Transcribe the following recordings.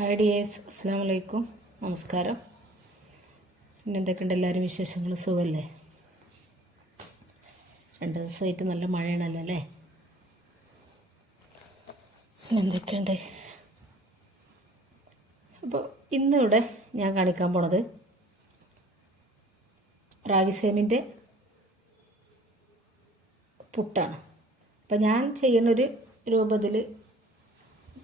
Hi dears, അസ്സാം വലൈക്കും, നമസ്കാരം. പിന്നെ എന്തൊക്കെയുണ്ട് എല്ലാവരും വിശേഷങ്ങൾ? സുഖമല്ലേ? 2 ദിവസമായിട്ട് നല്ല മഴയാണല്ലോ അല്ലേ? എന്തൊക്കെയുണ്ട്? അപ്പോൾ ഇന്നിവിടെ ഞാൻ കാണിക്കാൻ പോണത് റാഗി സേമിൻ്റെ പുട്ടാണ്. അപ്പോൾ ഞാൻ ചെയ്യുന്നൊരു രൂപത്തിൽ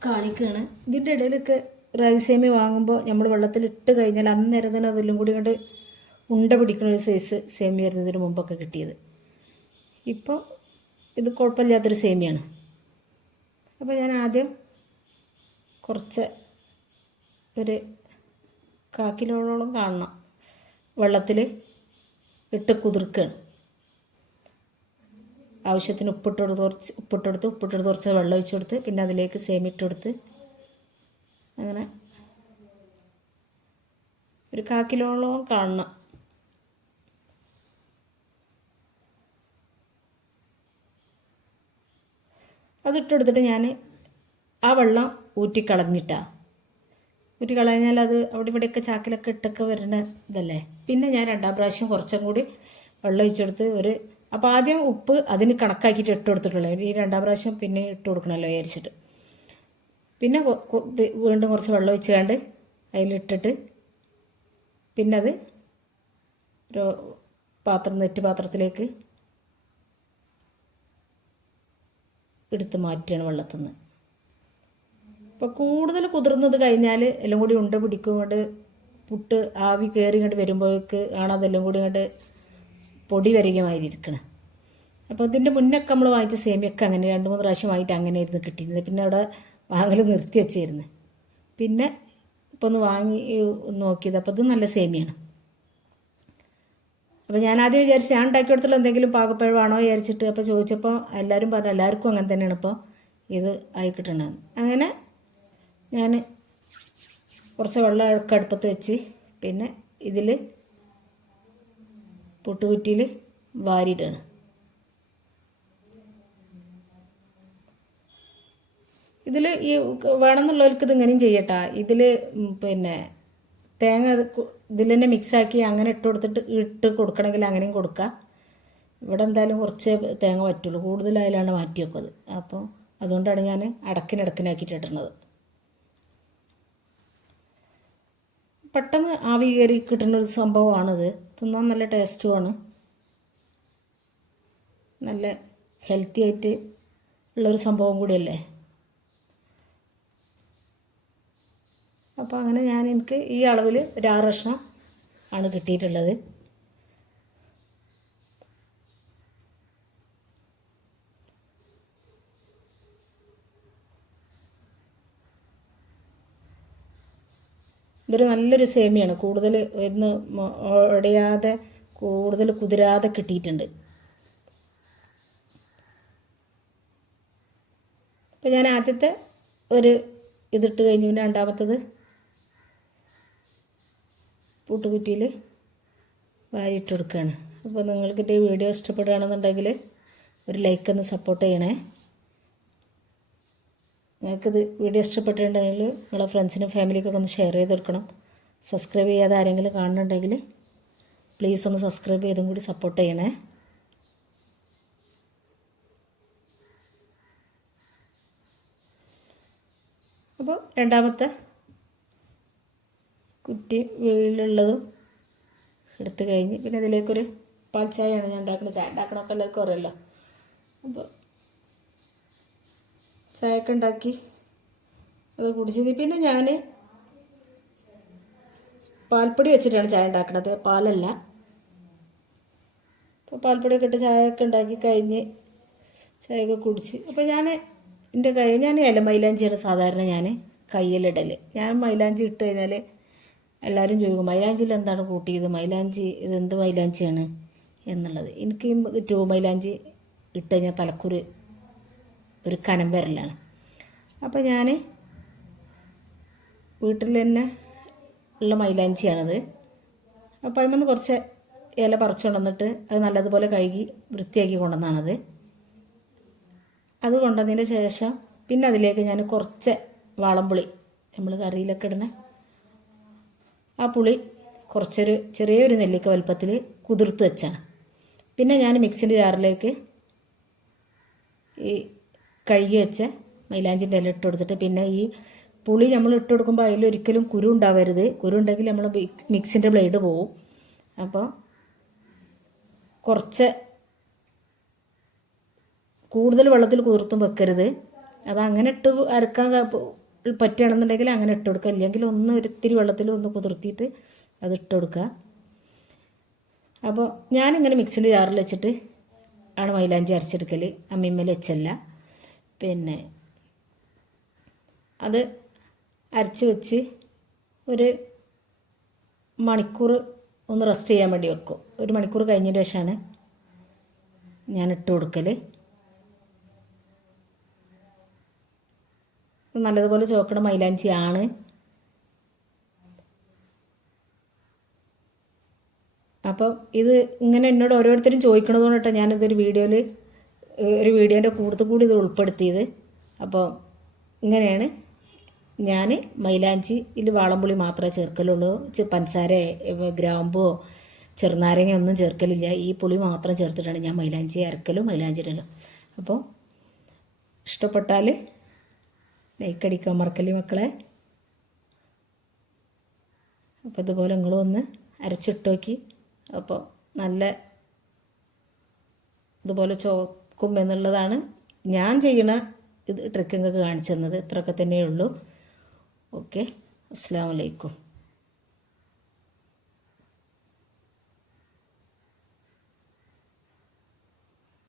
കാണിക്കുകയാണ്. ഇതിൻ്റെ ഇടയിലൊക്കെ റാഗി സേമി വാങ്ങുമ്പോൾ നമ്മൾ വെള്ളത്തിലിട്ട് കഴിഞ്ഞാൽ അന്നേരം തന്നെ അതെല്ലാം കൂടി കൊണ്ട് ഉണ്ട പിടിക്കുന്ന ഒരു സൈസ് സേമി വരുന്നതിന് മുമ്പൊക്കെ കിട്ടിയത്. ഇപ്പോൾ ഇത് കുഴപ്പമില്ലാത്തൊരു സേമിയാണ്. അപ്പോൾ ഞാൻ ആദ്യം കുറച്ച് ഒരു 1/4 കിലോളം കാണണം വെള്ളത്തിൽ ഇട്ട് കുതിർക്കുകയാണ്. ആവശ്യത്തിന് ഉപ്പിട്ടെടുത്ത് കുറച്ച് വെള്ളം ഒഴിച്ച് കൊടുത്ത് പിന്നെ അതിലേക്ക് സേമി ഇട്ട് കൊടുത്ത് അങ്ങനെ ഒരു 1/4 കിലോളം കാണണം. അതിട്ടെടുത്തിട്ട് ഞാൻ ആ വെള്ളം ഊറ്റിക്കളഞ്ഞാൽ അത് അവിടെ ഇവിടെയൊക്കെ ചാക്കിലൊക്കെ ഇട്ടൊക്കെ വരുന്ന ഇതല്ലേ. പിന്നെ ഞാൻ 2ാം പ്രാവശ്യം കുറച്ചും കൂടി വെള്ളം ഒഴിച്ചെടുത്ത് അപ്പോൾ ആദ്യം ഉപ്പ് അതിന് കണക്കാക്കിയിട്ട് ഇട്ട് കൊടുത്തിട്ടുള്ളൂ. ഈ 2ാം പ്രാവശ്യം പിന്നെ ഇട്ട് കൊടുക്കണമല്ലോ വിചാരിച്ചിട്ട് പിന്നെ വീണ്ടും കുറച്ച് വെള്ളം ഒഴിച്ചുകൊണ്ട് അതിലിട്ടിട്ട് പിന്നെ അത് ഒരു നെറ്റ് പാത്രത്തിലേക്ക് എടുത്ത് മാറ്റുകയാണ് വെള്ളത്തിൽ നിന്ന്. അപ്പോൾ കൂടുതൽ കുതിർന്നത് കഴിഞ്ഞാൽ എല്ലാം കൂടി ഉണ്ട പിടിക്കും. കൊണ്ട് പുട്ട് ആവി കയറി ഇങ്ങോട്ട് വരുമ്പോഴേക്ക് ആണ് അതെല്ലാം കൂടി ഇങ്ങോട്ട് പൊടി വരികമായിരിക്കണം. അപ്പോൾ ഇതിൻ്റെ മുന്നൊക്കെ നമ്മൾ വാങ്ങിച്ച സേമിയൊക്കെ അങ്ങനെ 2-3 പ്രാവശ്യം വാങ്ങിയിട്ട് അങ്ങനെ ആയിരുന്നു കിട്ടിയിരുന്നത്. പിന്നെ അവിടെ വാങ്ങൽ നിർത്തി വെച്ചായിരുന്നു. പിന്നെ ഇപ്പോൾ ഒന്ന് വാങ്ങി നോക്കിയത്. അപ്പോൾ ഇത് നല്ല സേമിയാണ്. അപ്പോൾ ഞാൻ ആദ്യം വിചാരിച്ചു ഞാൻ ഉണ്ടാക്കി കൊടുത്തുള്ള എന്തെങ്കിലും പാകപ്പിഴവാണോ വിചാരിച്ചിട്ട് അപ്പോൾ ചോദിച്ചപ്പോൾ എല്ലാവരും പറഞ്ഞു എല്ലാവർക്കും അങ്ങനെ തന്നെയാണ് ഇപ്പോൾ ഇത് ആയി കിട്ടണമെന്ന്. അങ്ങനെ ഞാൻ കുറച്ച് വെള്ളം അടുപ്പത്ത് വെച്ച് പിന്നെ ഇതിൽ പുട്ടുകുറ്റിയിൽ വാരിയിടാണ്. ഇതിൽ ഈ വേണമെന്നുള്ളവർക്ക് ഇതിങ്ങനെയും ചെയ്യട്ടാ. ഇതിൽ പിന്നെ തേങ്ങ ഇതിൽ തന്നെ മിക്സാക്കി അങ്ങനെ ഇട്ട് കൊടുക്കണമെങ്കിൽ അങ്ങനെയും കൊടുക്കാം. ഇവിടെ എന്തായാലും കുറച്ച് തേങ്ങ പറ്റുള്ളൂ, കൂടുതലായാലാണ് മാറ്റി വെക്കുന്നത്. അപ്പോൾ അതുകൊണ്ടാണ് ഞാൻ അടക്കിനാക്കിയിട്ട് ഇടുന്നത്. പെട്ടെന്ന് ആവി കയറി കിട്ടുന്നൊരു സംഭവമാണിത്. തിന്നാൻ നല്ല ടേസ്റ്റുമാണ്, നല്ല ഹെൽത്തി ആയിട്ട് ഉള്ളൊരു സംഭവം കൂടിയല്ലേ. അപ്പോൾ അങ്ങനെ എനിക്ക് ഈ അളവിൽ ഒരു 6 കഷ്ണം ആണ് കിട്ടിയിട്ടുള്ളത്. ഇതൊരു നല്ലൊരു സേമിയാണ്. കൂടുതൽ ഉടയാതെ കൂടുതൽ കുതിരാതെ കിട്ടിയിട്ടുണ്ട്. അപ്പോൾ ഞാൻ ആദ്യത്തെ ഒരു ഇതിട്ട് കഴിഞ്ഞ് പിന്നെ 2ാമത്തത് പുട്ടുകുറ്റിയിൽ വാരിയിട്ട് കൊടുക്കുകയാണ്. അപ്പോൾ നിങ്ങൾക്ക് ഈ വീഡിയോ ഇഷ്ടപ്പെടുകയാണെന്നുണ്ടെങ്കിൽ ഒരു ലൈക്ക് ഒന്ന് സപ്പോർട്ട് ചെയ്യണേ. നിങ്ങൾക്കിത് വീഡിയോ ഇഷ്ടപ്പെട്ടിട്ടുണ്ടെങ്കിൽ നിങ്ങളെ ഫ്രണ്ട്സിനും ഫാമിലിക്കൊക്കെ ഒന്ന് ഷെയർ ചെയ്ത് കൊടുക്കണം. സബ്സ്ക്രൈബ് ചെയ്യാതെ ആരെങ്കിലും കാണുന്നുണ്ടെങ്കിൽ പ്ലീസ് ഒന്ന് സബ്സ്ക്രൈബ് ചെയ്തും കൂടി സപ്പോർട്ട് ചെയ്യണേ. അപ്പോൾ 2ാമത്തെ കുറ്റി വീലുള്ളതും എടുത്തു കഴിഞ്ഞ് പിന്നെ ഇതിലേക്കൊരു പാൽ ചായയാണ് ഞാൻ ഉണ്ടാക്കുന്നത്. ചായ ഉണ്ടാക്കണമൊക്കെ എല്ലാവർക്കും അറിയാമല്ലോ. അപ്പോൾ ചായയൊക്കെ ഉണ്ടാക്കി അത് കുടിച്ച് പിന്നെ ഞാൻ പാൽപ്പൊടി വെച്ചിട്ടാണ് ചായ ഉണ്ടാക്കുന്നത്, പാലല്ല. അപ്പോൾ പാൽപ്പൊടിയൊക്കെ ഇട്ട് ചായയൊക്കെ ഉണ്ടാക്കി കഴിഞ്ഞ് ചായയൊക്കെ കുടിച്ച് അപ്പോൾ ഞാൻ ഇല മൈലാഞ്ചിയാണ് സാധാരണ ഞാൻ കയ്യിലിടൽ. ഞാൻ മൈലാഞ്ചി ഇട്ട് കഴിഞ്ഞാൽ എല്ലാവരും ചോദിക്കും മൈലാഞ്ചിയിൽ എന്താണ് കൂട്ടിയത്, മൈലാഞ്ചി ഇതെന്ത് മൈലാഞ്ചിയാണ് എന്നുള്ളത്. എനിക്ക് 2 മൈലാഞ്ചി ഇട്ട് കഴിഞ്ഞാൽ തലക്കൊരു കനം വരലാണ്. അപ്പോൾ ഞാൻ വീട്ടിൽ തന്നെ ഉള്ള മൈലാഞ്ചിയാണത്. അപ്പോൾ അതിൽ നിന്ന് കുറച്ച് ഇല പറിച്ചു കൊണ്ടുവന്നിട്ട് അത് നല്ലതുപോലെ കഴുകി വൃത്തിയാക്കി കൊണ്ടുവന്നാണത്. അത് കൊണ്ടുവന്നതിന് ശേഷം പിന്നെ അതിലേക്ക് ഞാൻ കുറച്ച് വാളംപുളി നമ്മൾ കറിയിലൊക്കെ ഇടണേ. ആ പുളി ചെറിയൊരു നെല്ലിക്ക വലുപ്പത്തിൽ കുതിർത്ത് വെച്ചാണ്. പിന്നെ ഞാൻ മിക്സിൻ്റെ ജാറിലേക്ക് ഈ കഴുകി വെച്ച മൈലാഞ്ചിൻ്റെ ഇല ഇട്ട് കൊടുത്തിട്ട്, പിന്നെ ഈ പുളി നമ്മൾ ഇട്ട് കൊടുക്കുമ്പോൾ അതിലൊരിക്കലും കുരു ഉണ്ടാവരുത്. കുരു ഉണ്ടെങ്കിൽ നമ്മൾ മിക്സിൻ്റെ ബ്ലേഡ് പോവും. അപ്പോൾ കുറച്ച് കൂടുതൽ വെള്ളത്തിൽ കുതിർത്തും വെക്കരുത്. അത് അങ്ങനെ ഇട്ട് അരക്കാൻ പറ്റുകയാണെന്നുണ്ടെങ്കിൽ അങ്ങനെ ഇട്ട് കൊടുക്കുക. ഇല്ലെങ്കിൽ ഒരിത്തിരി വെള്ളത്തിൽ ഒന്ന് കുതിർത്തിയിട്ട് അത് ഇട്ട് കൊടുക്കുക. അപ്പോൾ ഞാനിങ്ങനെ മിക്സിൻ്റെ ജാറിൽ വെച്ചിട്ട് ആണ് മൈലാഞ്ചി അരച്ചെടുക്കൽ, അമ്മിമ്മേൽ വെച്ചല്ല. പിന്നെ അത് അരച്ച് വെച്ച് ഒരു മണിക്കൂർ ഒന്ന് റെസ്റ്റ് ചെയ്യാൻ വേണ്ടി വെക്കും. ഒരു മണിക്കൂർ കഴിഞ്ഞതിന് ശേഷമാണ് ഞാൻ ഇട്ട് കൊടുക്കൽ. നല്ലതുപോലെ ചോക്കണ മൈലാഞ്ചിയാണ്. അപ്പം ഇത് ഇങ്ങനെ എന്നോട് ഓരോരുത്തരും ചോദിക്കണതുകൊണ്ടിട്ടാണ് ഞാനിതൊരു വീഡിയോൻ്റെ കൂടി ഇത് ഉൾപ്പെടുത്തിയത്. അപ്പോൾ ഇങ്ങനെയാണ് ഞാൻ മൈലാഞ്ചിയിൽ വാളംപുളി മാത്രമേ ചേർക്കലുള്ളൂ. പഞ്ചസാര, ഗ്രാമ്പോ, ചെറുനാരങ്ങ ഒന്നും ചേർക്കലില്ല. ഈ പുളി മാത്രം ചേർത്തിട്ടാണ് ഞാൻ മൈലാഞ്ചി അരക്കലും മൈലാഞ്ചി ഇടലും. അപ്പോൾ ഇഷ്ടപ്പെട്ടാൽ ലൈക്ക് അടിക്കാൻ മറക്കല്ലേ മക്കളെ. അപ്പോൾ ഇതുപോലെ നിങ്ങളും ഒന്ന് അരച്ചിട്ട് നോക്കി. അപ്പോൾ നല്ല ഇതുപോലെ ചോക്കും എന്നുള്ളതാണ് ഞാൻ ചെയ്യണ ട്രിക്ക് നിങ്ങൾക്ക് കാണിച്ചു തന്നത്. ഇത്രയൊക്കെ തന്നെയുള്ളൂ. ഓക്കെ, അസ്സലാമു അലൈക്കും.